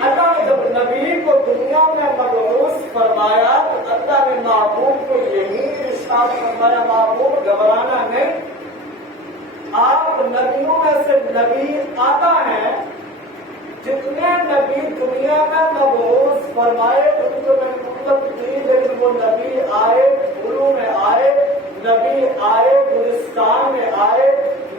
اللہ نے جب نبی کو دنیا میں مبعوث فرمایا تو اللہ نے محبوب کو یہی ارشاد فرمایا محبوب گھبرانا نہیں، آپ نبیوں میں سے نبی آتا ہے، جتنے نبی دنیا میں مبعوث فرمائے ان کو میں امت دی، لیکن وہ نبی آئے پھولوں میں آئے، نبی آئے گلستان میں آئے،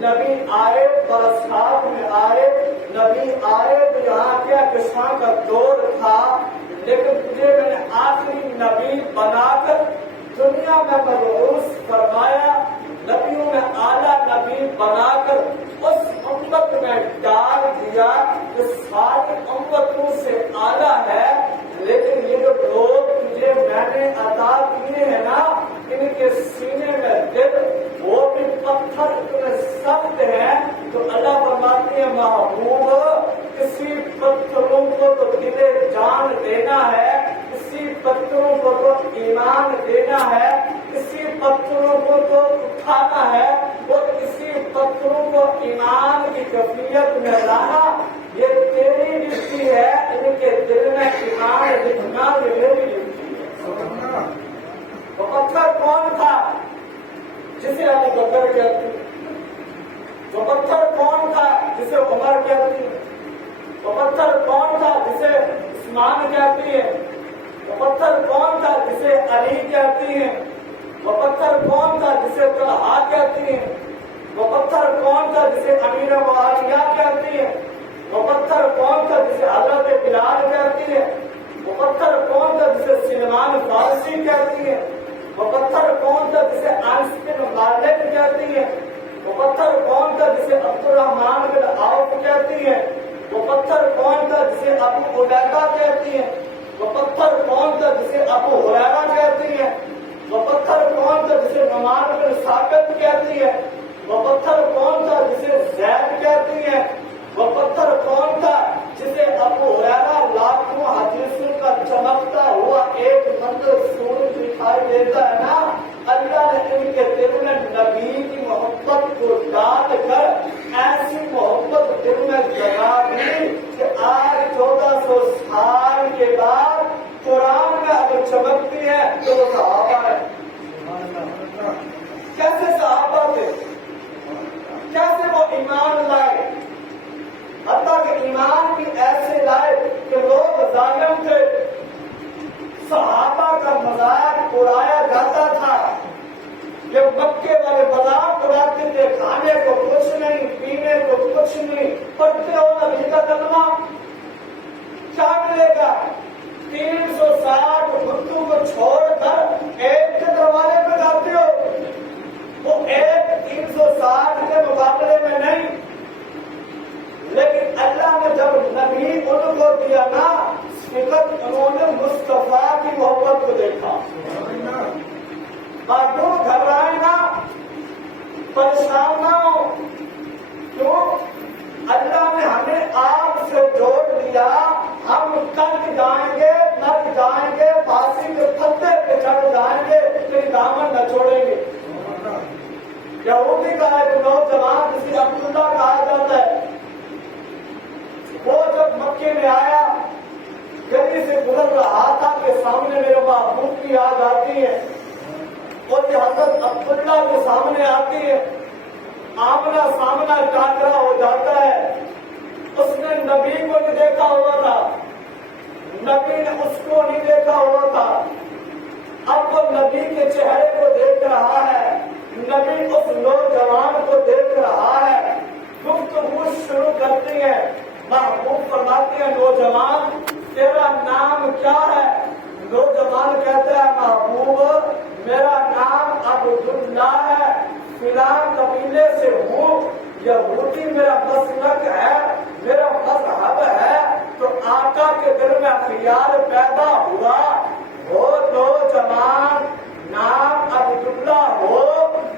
نبی آئے برسات میں آئے، نبی آئے تو یہاں کیا کسان کا دور تھا، لیکن تجھے میں نے آخری نبی بنا کر دنیا میں مبعوث فرمایا، نبیوں میں اعلیٰ نبی بنا کر اس امت میں ڈال دیا جو ساری امتوں سے اعلیٰ ہے، لیکن یہ جو لوگ تجھے میں نے عطا کیے ہیں نا، ان کے سینے میں دل وہ بھی پتھر اتنے سخت ہیں، تو اللہ فرماتے ہیں محبوب کسی پتھروں کو تو دل جان دینا ہے، کسی پتھروں کو تو ایمان دینا ہے، کسی پتھروں کو تو اٹھانا ہے، اور کسی پتھروں کو ایمان کی کیفیت میں لانا، یہ تیری ڈیوٹی ہے، ان کے دل میں ایمان لکھنا یہ میری ڈیوٹی ہے۔ وہ پتھر کون تھا جسے ابو بکر کہتے ہیں؟ وہ پتھر کون تھا جسے عمر کہتی ہے؟ وہ پتھر کون تھا جسے عثمان کہتی ہے؟ وہ پتھر کون تھا جسے علی کہتی ہیں؟ وہ پتھر کون تھا جسے طلحہ کہتی ہیں؟ وہ پتھر کون تھا جسے امیر معاویہ کہتی ہیں؟ وہ پتھر کون تھا جسے حضرت بلال کہتی ہے؟ وہ پتھر کون تھا جسے سلمان فارسی کہتی ہے؟ وہ پتھر کون تھا جسے انس بن مالک کہتی ہے؟ وہ پتھر کون تھا جسے عبد الرحمن بن عوف کہتی ہے؟ وہ پتھر کون تھا جسے ابو عبیدہ کہتی ہے؟ وہ پتھر کون تھا جسے ابو ہریرہ کہتی ہے؟ وہ پتھر کون تھا جسے نعمان بن ثابت کہتی ہے؟ وہ پتھر کون تھا جسے زید کہتی ہے؟ وہ پتھر کون تھا جسے ابو ہریرہ لاکھوں حدیثوں کا چمکتا ہوا ایک منظر سورج دکھائی دیتا ہے نا، اللہ نے ان کے دل میں نبی کی محبت کو ڈال کر ایسی محبت دل میں جگا دی کہ آج 1400 سال کے بعد قرآن میں اگر چمکتی ہے تو وہ صحابہ ہے۔ کیسے صحابہ تھے، کیسے وہ ایمان لائے، حتیٰ کہ ایمان بھی ایسے لائے کہ لوگ ظالم تھے، صحابہ کا مذاق اڑایا جاتا تھا، یہ مکے والے مذاق اڑاتے تھے، کھانے کو کچھ نہیں، پینے کو کچھ نہیں، پڑھتے ہو نبی کا کلمہ کیا ملے گا؟ 360 بتوں کو چھوڑ کر ایک کے دروازے پہ جاتے ہو، وہ ایک 360 کے مقابلے میں نہیں، لیکن اللہ نے جب نبی ان کو دیا نا، فقط انہوں نے مصطفیٰ کی محبت کو دیکھا۔ معلوم گھبرائے نہ، پریشان نہ ہو، کیوں؟ اللہ نے ہمیں آپ سے جوڑ دیا، ہم کٹ جائیں گے، نٹ جائیں گے، پھانسی کے پتے پہ چڑھ جائیں گے، لیکن دامن نہ چھوڑیں گے۔ یہودی کا ایک نوجوان جسے عبداللہ کہا جاتا ہے، وہ جب مکے میں آیا، گلی سے گزر رہا تھا کہ سامنے میرے محبوب کی یاد آتی ہے، اور یہ حضرت عبداللہ کے سامنے آتی ہے، آمنا سامنا ٹاکرا ہو جاتا ہے۔ اس نے نبی کو نہیں دیکھا ہوا تھا، نبی نے اس کو نہیں دیکھا ہوا تھا، اب وہ نبی کے چہرے کو دیکھ رہا ہے، نبی اس نوجوان کو دیکھ رہا ہے، گفتگو شروع کرتی ہے، محبوب فرماتے ہیں نوجوان تیرا نام کیا ہے؟ نوجوان کہتا ہے محبوب میرا نام عبداللہ ہے، فلاں قبیلے سے ہوں، یہودی میرا مسلک ہے، میرا مذہب ہے۔ تو آقا کے دل میں خیال پیدا ہوا، وہ نوجوان نام عبداللہ ہو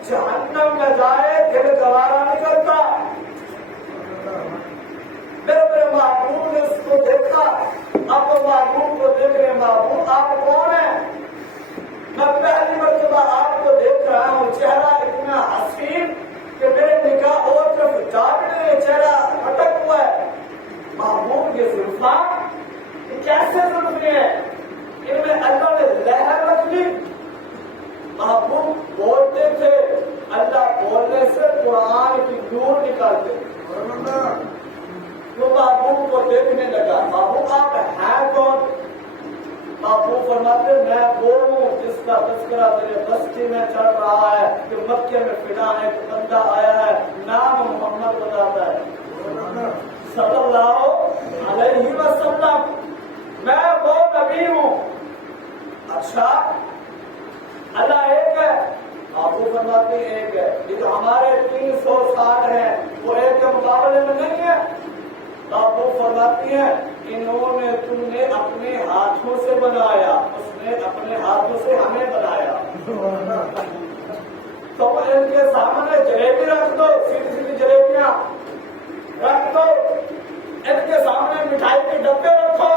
جہنم میں جائے، دل گوارا نہیں کرتا۔ میرے محبوب نے اس کو دیکھا، اب وہ محبوب کو دیکھ رہے، محبوب آپ کون ہیں؟ میں پہلی مرتبہ آپ کو دیکھ رہا ہوں، چہرہ اتنا حسین کہ میرے نگاہ اور طرف جا بھی نہیں، چہرہ اٹک ہوا ہے۔ محبوب یہ زلفاں یہ کیسے زلفیں ہیں؟ ان میں اللہ نے لہر رکھ لی، फरमाते मैं वो हूँ जिसका तस्करा तेरे बस्ती में चढ़ रहा है कि मक्के में फिदा है कि बंदा आया है नाम मोहम्मद बताता है सल्लल्लाहु अलैहि वसल्लम। मैं वो नबी हूँ। अच्छा अल्लाह एक है, आपको फरमाते एक है, ये जो हमारे 360 है वो एक के मुकाबले में नहीं है। तो आप वो फरमाती है इन्होंने तुमने अपने हाथों से बनाया, उसने अपने हाथों से हमें बनाया। तो इनके सामने जलेबी रख दो, सीधी सीधी जलेबियां रख दो, इनके सामने मिठाई के डब्बे रखो,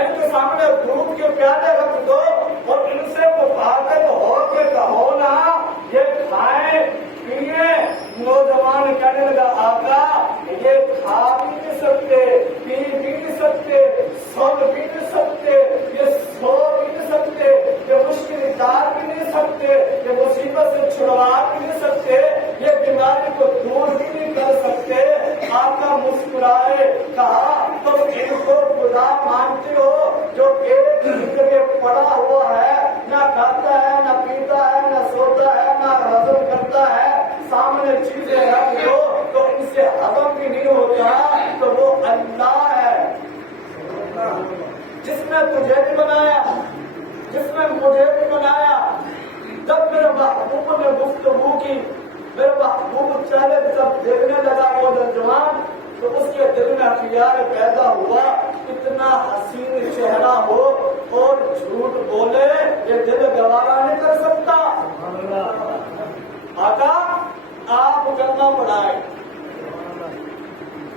इनके सामने दूध के प्याले रख दो और इनसे मुखातिब हो के कहो ना ये खाए पिए। नौजवान कहने लगा आका ये खा भी नहीं सकते, पी भी नहीं सकते, सुन भी नहीं सकते, ये सो भी नहीं सकते, ये मुश्किल डाल भी नहीं सकते, ये मुसीबत से छुड़वा भी नहीं सकते, ये बीमारी को दूर भी नहीं कर सकते। आका मुस्कुराए कहा तुम इनको खुदा मानते हो जो एक जगह पड़ा हुआ है, ना खाता है, ना पीता है, ना सोता है, ना हजम करता है, सामने चीजें रख दो तो इनसे हजम भी नहीं होता, तो वो अल्लाह है जिसने तुझे भी बनाया, जिसने मुझे भी बनाया। जब मेरे महबूब ने गुफ्तगू की, मेरे महबूब चेहरे जब देखने लगा वो नौजवान, तो उसके दिल में अख्तियार पैदा हुआ इतना हसीन चेहरा हो और झूठ बोले ये दिल गवारा नहीं कर सकता। आका आप कलमा पढ़ाए,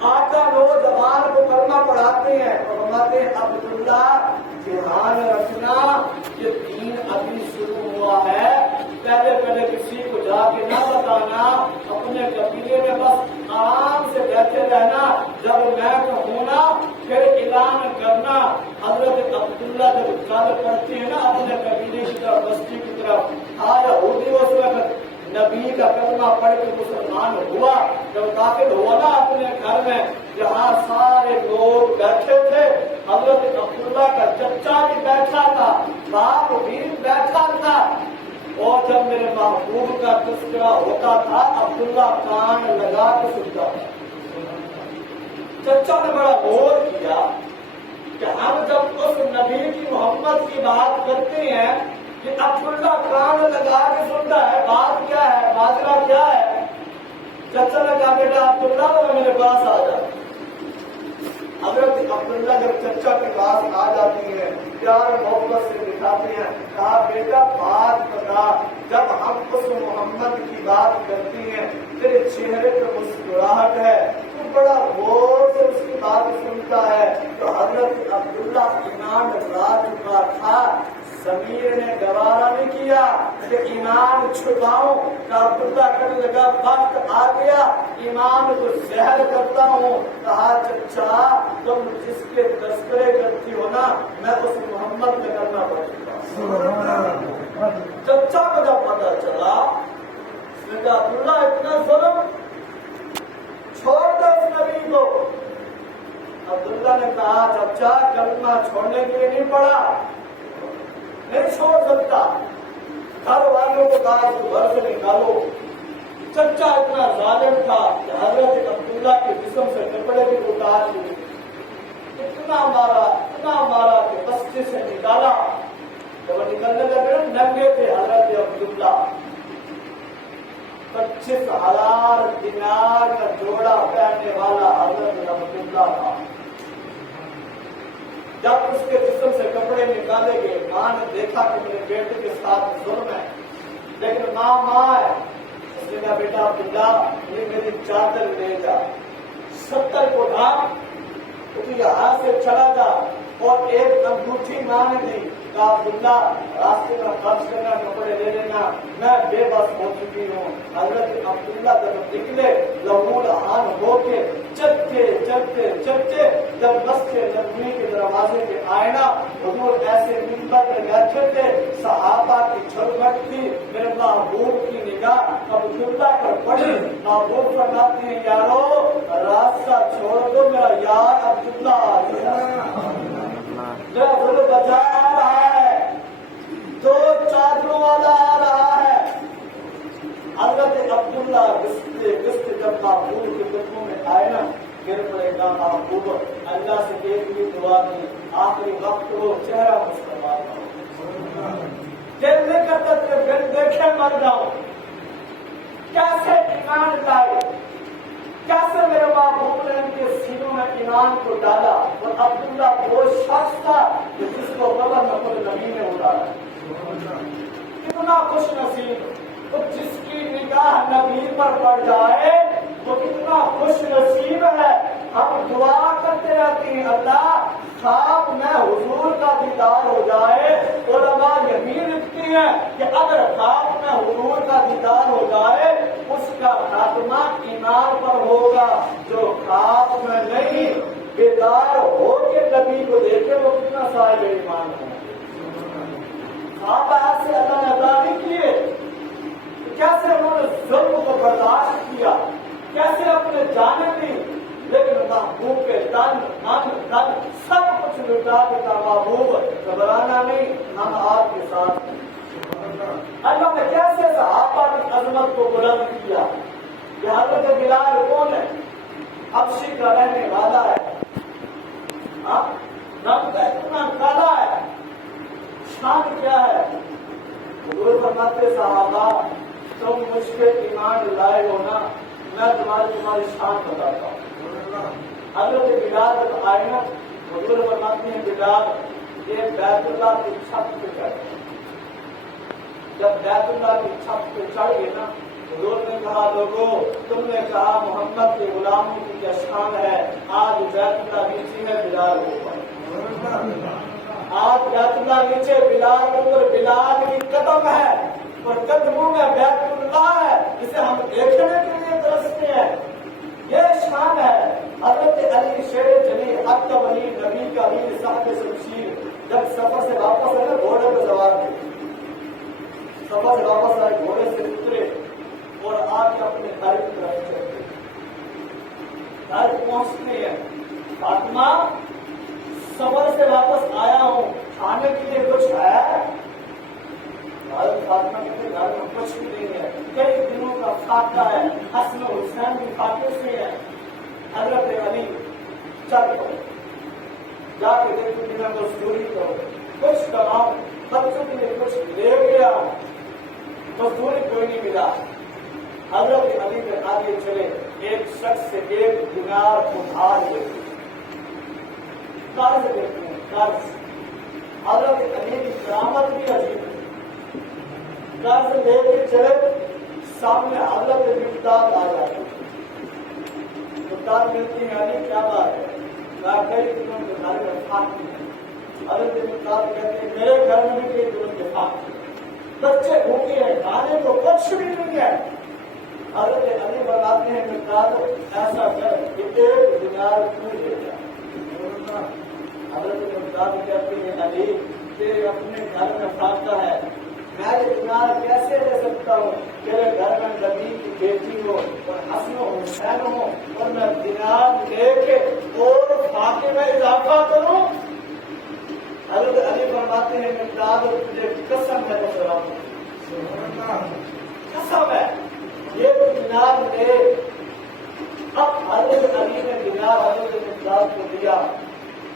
आका नौजवान को कलमा पढ़ाते हैं और फरमाते हैं अब्दुल्ला ध्यान रखना ये दीन अभी शुरू हुआ है, पहले पहले किसी को जाके ना बताना, अपने कबीले में बस आराम से बैठे रहना, जब मैं कहूँ ना फिर ऐलान करना। हजरत अब्दुल्ला जब कल पढ़ते हैं ना अपने कबीले की तरफ, बस्ती की तरफ, आज यहूदी उस वक्त नबी का कलमा पढ़ के मुसलमान हुआ, जब दाखिल हुआ ना अपने घर में जहाँ सारे लोग बैठे थे, हजरत अब्दुल्ला का चच्चा भी बैठा था, बाप भी बैठा था, और जब मेरे महबूब का तस्करा होता था अब्दुल्ला कान लगा के सुनता था। चच्चा ने बड़ा गौर किया कि हम जब उस नबी की मोहम्मद की बात करते हैं कि अब्दुल्ला कान लगा के सुनता है, बात क्या है, माजरा क्या है? चच्चा ने कहा बेटा अब्दुल्ला तो मेरे पास आ जा। हजरत अब्दुल्ला जब चच्चा के पास आ जाती है, प्यार मोहब्बत से दिखाते हैं, कहा बेटा बात बता, जब हम उस मोहम्मद की बात करती हैं तेरे चेहरे पे मुस्कुराहट है, तू बड़ा गौर से उसकी बात सुनता है। तो हजरत अब्दुल्ला ईमान ला चुका था, ज़मीर ने गवारा नहीं किया कि ईमान छुपाऊं, तो अब्दुल्ला करने लगा वक्त आ गया ईमान को जहर करता हूँ। कहा चच्चा तुम जिसके तस्करे करती हो ना मैं उस मोहम्मद में करना पड़ेगा। चच्चा को जब पता चला उसने कहा अब्दुल्ला इतना जुल्म छोड़ दो उस नबी को। अब्दुल्ला ने कहा चच्चा कलमा छोड़ने के लिए नहीं पड़ा, नहीं छोड़ सकता, घर वालों को कहा तो घर से निकालो। चच्चा इतना जालिम था कि हजरत अब्दुल्ला के जिस्म से कपड़े की उतार ली, इतना मारा कि बस्ती से निकाला। जब निकलने लगे नंगे थे हजरत अब्दुल्ला, 25,000 दिनार का जोड़ा पहनने वाला हजरत अब्दुल्ला था। जब उसके जिस्म से कपड़े निकाले गए, मां ने देखा कि मेरे बेटे के साथ जुल्म है, लेकिन मां है। उसने कहा बेटा अब्दुल्ला ये मेरी चादर ले जा, 70 को ढांक, तो यहाँ से चला जा। और एक अंगूठी मांग दी, कहा अब्दुल्ला रास्ते में खर्च करना, कपड़े ले लेना, मैं बेबस हो चुकी हूँ। हजरत अब्दुल्ला जब निकले लहूलहान होके चलते चलते चलते जब मस्जिद नबवी के दरवाजे पे आए ना, हुजूर ऐसे मिंबर में बैठे थे, सहाबा की झलमट थी, मेरे महबूब की निगाह अब्दुल्ला पर पड़ी। महबूब फरमाते हैं यारो रास्ता छोड़ दो, मेरा यार अब्दुल्ला बचा रहा देखे मर जाऊं। कैसे ईमान लाए, कैसे मेरे महबूब ने इनके सीनों में ईमान को डाला। और अब्दुल्ला वो शख्स था जिसको कबर में खुद नबी ने उतारा। कितना खुश नसीब, तो जिसकी निगाह नबी पर पड़ जाए तो कितना खुश नसीब है। हम दुआ करते रहते हैं, अल्लाह ख्वाब में हुजूर का दीदार हो जाए। उलमा यकीन रखती है कि अगर ख्वाब में हुजूर का दीदार हो जाए उसका खात्मा ईमान पर होगा। जो ख्वाब में नहीं बेदार हो के नबी को देखे वो कितना साहिब ईमान है। ख्वाब ऐसे अल्लाह ने अदा नहीं किए, कैसे उन्होंने जुल्म को बर्दाश्त किया, कैसे अपने जाने दी, लेकिन महबूब के तन मन धन सब कुछ लुटा के था। महबूब घबराना नहीं, हम आपके साथ हैं। अल्लाह ने कैसे सहाबा की अजमत को बुलंद किया। ये हज़रत बिलाल कौन है? हबशी का रहने वाला है। रंग का इतना काला है, शान क्या है? हुजूर फरमाते सहाबा तुम मुझ पे ईमान लाए हो ना, मैं तुम्हारी शान बताता हूँ। हज़रत बिलाल जब आए ना, हुजूर फरमाते हैं बिलाल ये बैतुल्लाह की छत पे चढ़। जब बैतुल्लाह की छत पे चढ़ गए ना, हुजूर ने कहा लोगों तुमने कहा मोहम्मद के गुलामों की क्या शान है, आज बैतुल्लाह नीचे है बिलाल ऊपर। आज बैतुल्लाह नीचे बिलाल ऊपर, बिलाल की कदम है और कदमों में बैतुल्लाह है जिसे हम देखने के लिए तरसते हैं। ये शान है। हज़रत अली शेर जली अक्तब अली नबी का वीर साहब शमशीर जब सफर से वापस आए ना, घोड़े पर सवार थे, सफर से वापस आए, घोड़े से उतरे और आके अपने घर की तरफ चलते। घर पहुंचते हैं, फातिमा सफर से वापस आया हूं, खाने के लिए कुछ है? फातिमा कहते घर में कुछ भी नहीं है, कई दिनों का फाका है, हसन हुसैन भी फाके से है। हज़रत अली चल पड़े, जाके देखो बिना मजदूरी करो, कुछ कमाओ, बच्चों के लिए कुछ ले गया, मजदूरी कोई नहीं मिला। हज़रत अली के आगे चले, एक शख्स से 1 दिनार उधार लेते, कर्ज देते हैं, कर्ज। हज़रत अली की करामत भी अजीब है। कर्ज लेके चले, सामने हज़रत मिक़दाद आ जाते, मिक़दाद मिलती है, अली क्या बात है? कई दिनों के घर में फाकी है। हज़रत मिक़दाद कहते हैं मेरे घर में भी कई दिनों के फाकी है, बच्चे भूखे हैं, खाने को कुछ भी नहीं है। हज़रत अली बताते हैं मिक़दाद ऐसा कर कि 1 दिनार तू ले जा। हज़रत मिक़दाद कहते हैं अली तेरे अपने घर में फाका है, मैं ये दिनार कैसे दे सकता हूँ? तेरे घर में नबी की बेटी हो और हसन हुसैन हो और मैं दिनार लेके और फाके में इजाफा करूँ? हज़रत अली फरमाते हैं मिक़दाद तुझे कसम है, कसम है ये तो दिनार ले। अब हज़रत अली ने दिनार हज़रत मिक़दाद को दिया।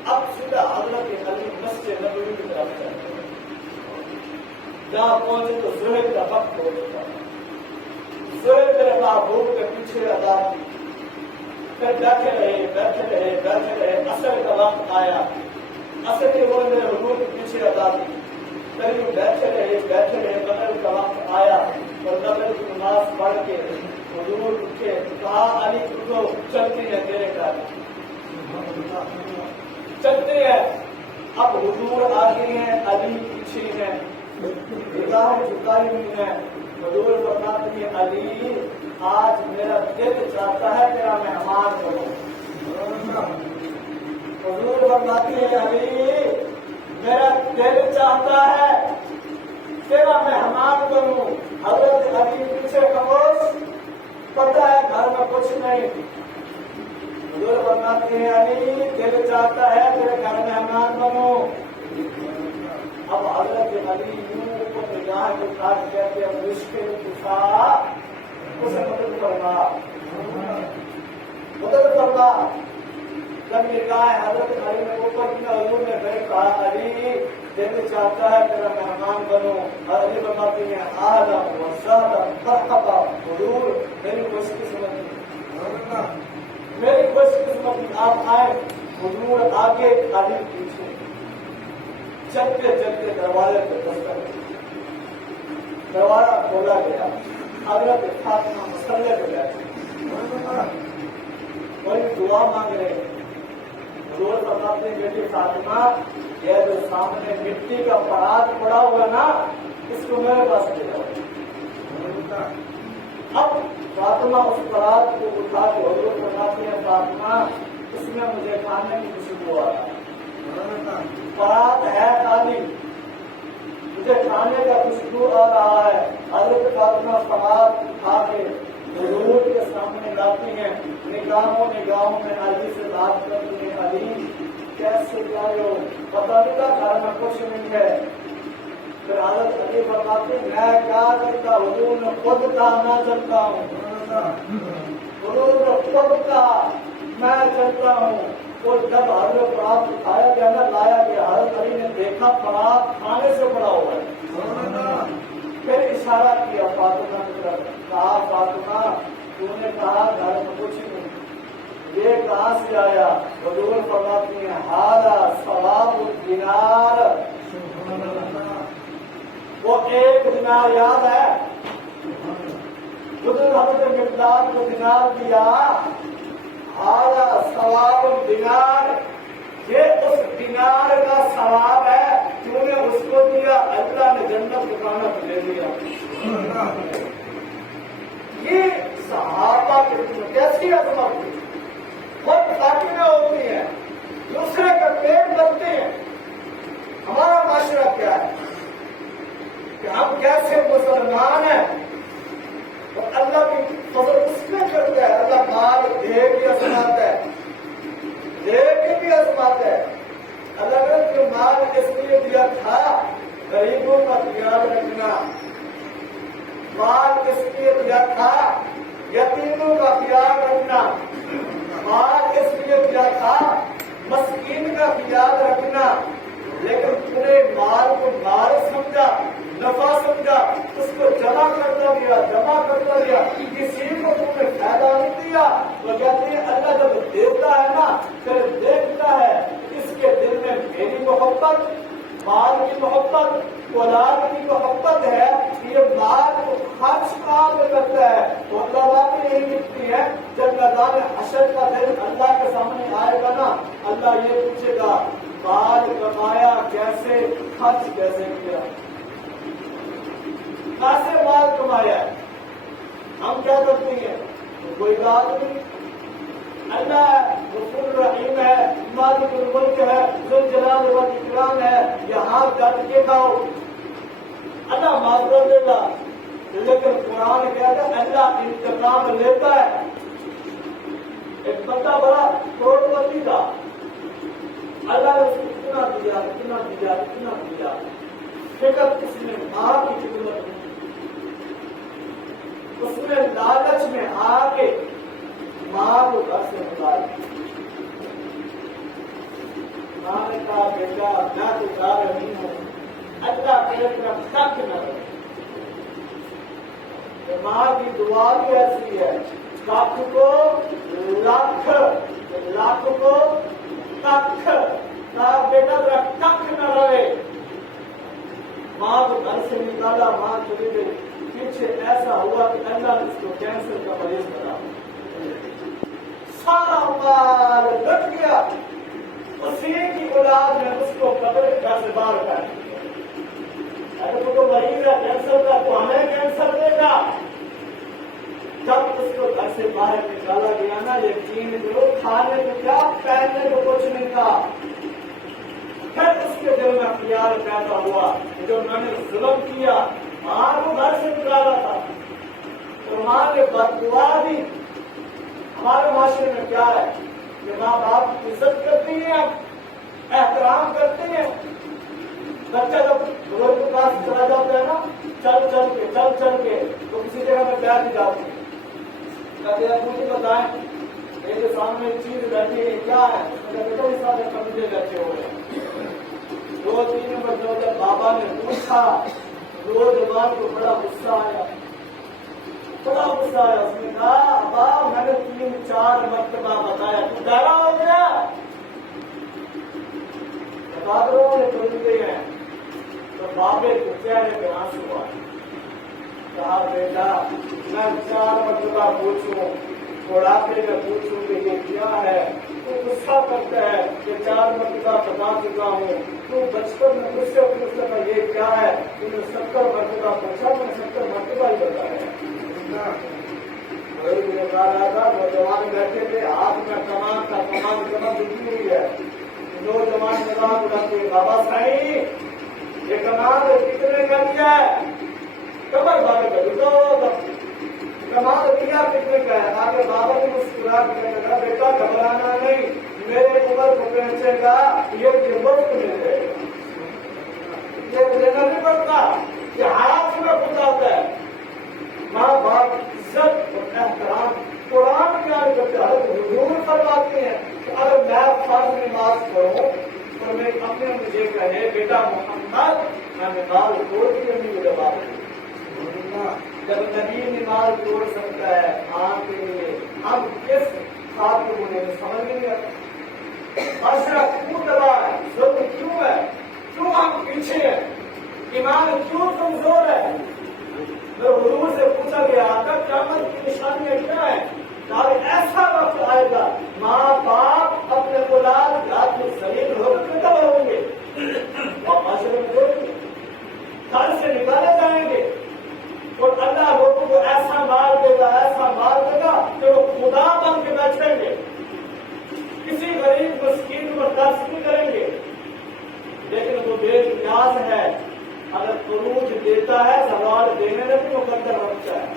अब सीधा हज़रत अली मस्जिद नबवी की तरफ चलते, जहाँ पहुंचे तो ज़ुहर का वक्त हो चुका। ज़ुहर मेरे महबूब के पीछे अदा की, फिर बैठे रहे, असर का वक्त आया, असर के वो मेरे हुजूर के पीछे अदा की, करीब बैठे रहे, मगरिब का वक्त आया और मगरिब की नमाज पढ़ के हुजूर उठे, कहा अली उठो चलते हैं तेरे घर, चलते हैं। अब हुजूर आगे हैं, अली पीछे हैं, निगाहें झुकाई हुई है। हुजूर फरमाते हैं अली आज मेरा दिल चाहता है तेरा मेहमान बनो। हुजूर फरमाते हैं अली मेरा दिल चाहता है तेरा मेहमान बनूं। हज़रत अली पीछे खामोश, पता है घर में कुछ नहीं। हुजूर फरमाते हैं अली दिल चाहता है तेरे घर में मेहमान बनूं। अब हज़रत अली यूं को निगाह के साथ कहते हैं मुश्किल कुशा उसे मदद फरमा। जब निगाह हज़रत अली ने ऊपर की हुजूर ने फिर कहा अली दिल चाहता है तेरा मेहमान بنو، اور یہ بتاتی ہیں آدم و زیادہ مرحبا حضور، میری خوش قسمتی، میری خوش قسمتی آپ آئے، حضور آگے علی پیچھے، چلتے چلتے دروازے پہ دستک، دروازہ کھولا گیا، حضرت فاطمہ مسلح پہ بیٹھے، کوئی دعا مانگ رہے، حضور فرماتے ہیں بیٹی فاطمہ یہ جو سامنے مٹی کا پرات پڑا ہوا نا اس کو میرے پاس لے جاؤ۔ اب فاطمہ اس پرات کو اٹھا کے حضور فرماتی ہیں فاطمہ اس میں مجھے کھانے کی خوشبو آ رہا ہے، پرات ہے خالی مجھے کھانے کا خوشبو آ رہا ہے۔ حضرت فاطمہ پرات اٹھا کے حضور کے سامنے لاتی ہیں، نگاہوں میں علی سے بات کرتی ہیں، علی کیسے جائے ہو، پتہ نہیں تھا گھر میں کچھ نہیں ہے۔ پھر حضرت علی فرماتے ہیں میں کیا کرتا، حضور نے خود کہا میں چلتا ہوں، حضور نے خود کہا میں چلتا ہوں۔ اور جب حضرت پرات اٹھایا گیا نا لایا گیا، حضرت علی نے دیکھا پرات کھانے سے پڑا ہوا ہے، پھر اشارہ کیا فاطمہ کی طرف، کہا فاطمہ تو نے کہا گھر میں کچھ نہیں، یہ کہاں سے آیا؟ حضور فرماتی ہیں ہارا ثواب الدینار، وہ ایک دینار یاد ہے، حضور حضرت مقدار کو دینار دیا، ہارا ثواب الدینار، یہ اس دینار کا ثواب ہے، کیوں نے اس کو دیا؟ اللہ نے جنت دکانہ کو دے دیا۔ یہ صحابہ کی کیسی عظمت تھی، بہت طاقتیں ہوتی ہیں، دوسرے کا پیٹ بھرتے ہیں۔ ہمارا معاشرہ کیا ہے کہ ہم کیسے مسلمان ہیں، اور اللہ کی فضل اس میں کرتا ہے، اللہ مال دے بھی عظمت ہے، دے کے بھی عظمت ہے۔ اللہ نے جو مال اس لیے دیا تھا غریبوں کا خیال رکھنا، مال اس لیے دیا تھا یتیموں کا خیال رکھنا، مال اس لیے دیا تھا مسکین کا خیال رکھنا، لیکن پورے مال کو مال سمجھا، نفع سمجھا، اس کو جمع کرتا گیا، کسی کو تم نے فائدہ نہیں دیا۔ وہ کہتے ہیں اللہ جب دیتا ہے نا پھر دیکھتا ہے اس کے دل میں میری محبت، مال کی محبت، اولاد کی محبت ہے، یہ مال کو خرچ کام کرتا ہے۔ تو اللہ بات یہی لکھتی ہے جب میدان حشر کا دن اللہ کے سامنے آئے گا نا، اللہ یہ پوچھے گا مال کمایا کیسے، خرچ کیسے کیا، کیسے مال کمایا ہے؟ ہم کیا کرتے ہیں؟ کوئی بات نہیں، اللہ غفور الرحیم ہے، مالک الملک ہے، ذو الجلال والاکرام ہے، یہاں ڈٹ کے کھاؤ، اللہ معذرت دے گا۔ لیکن قرآن کہتا ہے اللہ انتقام لیتا ہے۔ ایک بندہ بڑا کروڑپتی تھا، اللہ نے اس کو اتنا دیا، فکر اس نے ماں کی خدمت کی، اس نے لالچ میں آ کے ماں کو گھر سے نکالا، ماں نے کہا بیٹا میں تو جا رہی ہوں، اللہ تیرے طرف تک نہ رہے۔ ماں کی دعا بھی ایسی ہے، کخ کو لاکھ، لاکھ کو کخ، کہا بیٹا تیرا کخ نہ رہے۔ ماں کو گھر سے نکالا، ماں چلی گئی، پیچھے ایسا ہوا کہ اللہ نے اس کو کینسر کا مریض بنا، سارا مال لٹ گیا، اسی کی اولاد نے اس کو قبر گھر سے باہر کر دیا۔ اگر تو مریض ہے کینسر کا تو ہمیں کینسر دے گا۔ جب اس کو گھر سے باہر نکالا گیا نا، یقین کرو کھانے کو کیا پہننے کو کچھ نہیں تھا۔ پھر اس کے دل میں خیال پیدا ہوا کہ جو میں نے ظلم کیا، ماں کو گھر سے نکالا تھا، تو ماں نے بددعا دی۔ ہمارے معاشرے میں کیا ہے کہ ماں باپ کی عزت کرتی ہیں، احترام کرتے ہیں۔ بچہ جب بزرگ کے پاس چلا جاتا ہے نا، چل کے تو کسی جگہ میں بیٹھ جاتی ہے، کہتے ہیں مجھے بتائیں یہ جو سامنے چیز بیٹھی ہے کیا ہے؟ بیٹے سارے کمزے بیٹھے ہو رہے ہیں، 2-3 बच्चों जब बाबा ने पूछा, नौजवान को बड़ा गुस्सा आया, बड़ा गुस्सा आया। उसने कहा अब्बा मैंने 3-4 मरतबा बताया, तू डरा हो गया? बता ने चुनते हैं। तो बाबे के चेहरे पे आंसू आए। कहा बेटा मैं 4 मरतबा पूछूं, बुढ़ापे में पूछूं कि ये क्या है, तू गुस्सा करता है कि 4 मरतबा बता चुका हूँ। तू बचपन में मुझसे पूछता था ये क्या है, तूने 70 मरतबा पूछा, मैंने 70 मरतबा ही बताया। नौजवान बैठे थे, हाथ में कमान दिखी हुई है। नौजवान मजाक उड़ाते, बाबा साईं ये कमान कितने का दिया है? कमर बाबे का कमाल दिया कितने का है? आगे बाबा ने मुस्कुरा के कहा बेटा घबराना नहीं, मेरे उम्र को पहुंचेगा ये मुफ्त में देगा, ये देना नहीं पड़ता, ये हाथ में बताता है। माँ बाप इज्जत और एहतराम कुरान क्या करते हैं, हुजूर फरमाते हैं कि अगर मैं फर्ज नमाज पढ़ूं तो मैं अपने मुझे कहे बेटा मोहम्मद मैं नमाज तोड़ के नहीं जवाब दूं। जब नबी नमाज तोड़ सकता है आम के लिए, हम किस बात को बोले समझ नहीं आता। अशरफ क्यों दबा है, जुल्म क्यों है, क्यों हम पीछे हैं, ईमान क्यों कमजोर है? तो हुजूर से पूछा गया आपका क़यामत की निशानियां क्या है? और ऐसा वक्त आएगा माँ बाप अपने औलाद रात में शरीर होकर कब होंगे, घर से निकाले जाएंगे और अल्लाह लोगों को ऐसा मार देगा कि वो खुदा बन के बैठेंगे, किसी गरीब मस्कीन पर दर्श नहीं करेंगे। लेकिन वो बेनियाज है, अगर फरूज देता है सवाल देने में भी मुकद्दर रखता है।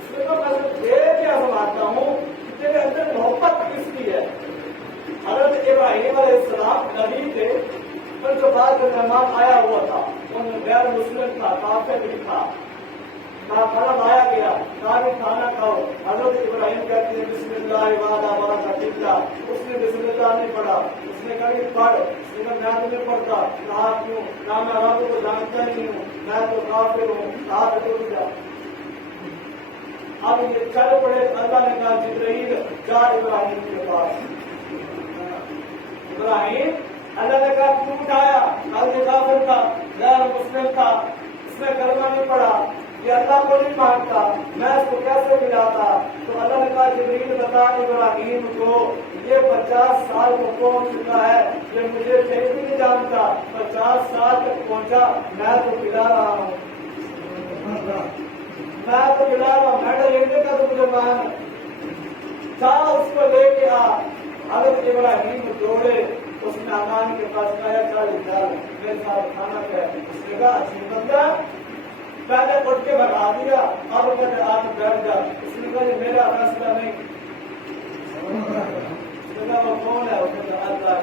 इसमें तो मैं देख क्या समझता हूँ कि तेरे अंदर मोहब्बत किसकी है। हज़रत इब्राहीम अलैहिस्सलाम नबी थे, उनके बाद जो मेहमान आया हुआ था उनमें गैर मुस्लिम था, काफिर भी था, खाना लाया गया, सारे खाना खाओ। हज़रत इब्राहीम कहते हैं बिस्मिल्लाह वाला वाला का टिकला, उसने बिस्मिल्लाह नहीं पढ़ा, उसने कहा पढ़, उसने मैं तो नहीं पढ़ता, कहा क्यों, ना मैं रब को जानता नहीं हूँ, मैं तो काफिर हूँ, कहा टूट गया। अब ये चल पड़े, अल्लाह ने कहा जिब्रील जा इब्राहीम के पास। इब्राहीम अल्लाह ने कहा क्यों उठाया, ये काफिर था, गैर मुस्लिम था, इसने कलमा नहीं पढ़ा, ये अल्लाह को नहीं मानता, मैं इसको कैसे मिलाता? तो अल्लाह ने कहा जिब्रील बता इब्राहीम को ये 50 साल को पहुंच चुका है, ये मुझे कहीं भी नहीं जानता, 50 साल तक पहुंचा, मैं तो मिला रहा हूँ, मैं लेने का तो मुझे मान, जा उसको लेके आ। हज़रत इब्राहीम दौड़े, उसने अमान के पास कहा चल मेरे साथ खाना खाए। उसने कहा अच्छी बंदा, पहले उठ के भगा दिया, अब कहते आप बैठ जा। उसने कहा मेरा फैसला नहीं, वो कौन है? उसने कहा अल्लाह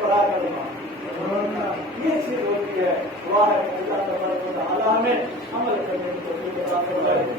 पढ़ा करूँगा। ये चीज होती है, वाह अल्लाह हमें अमल करने की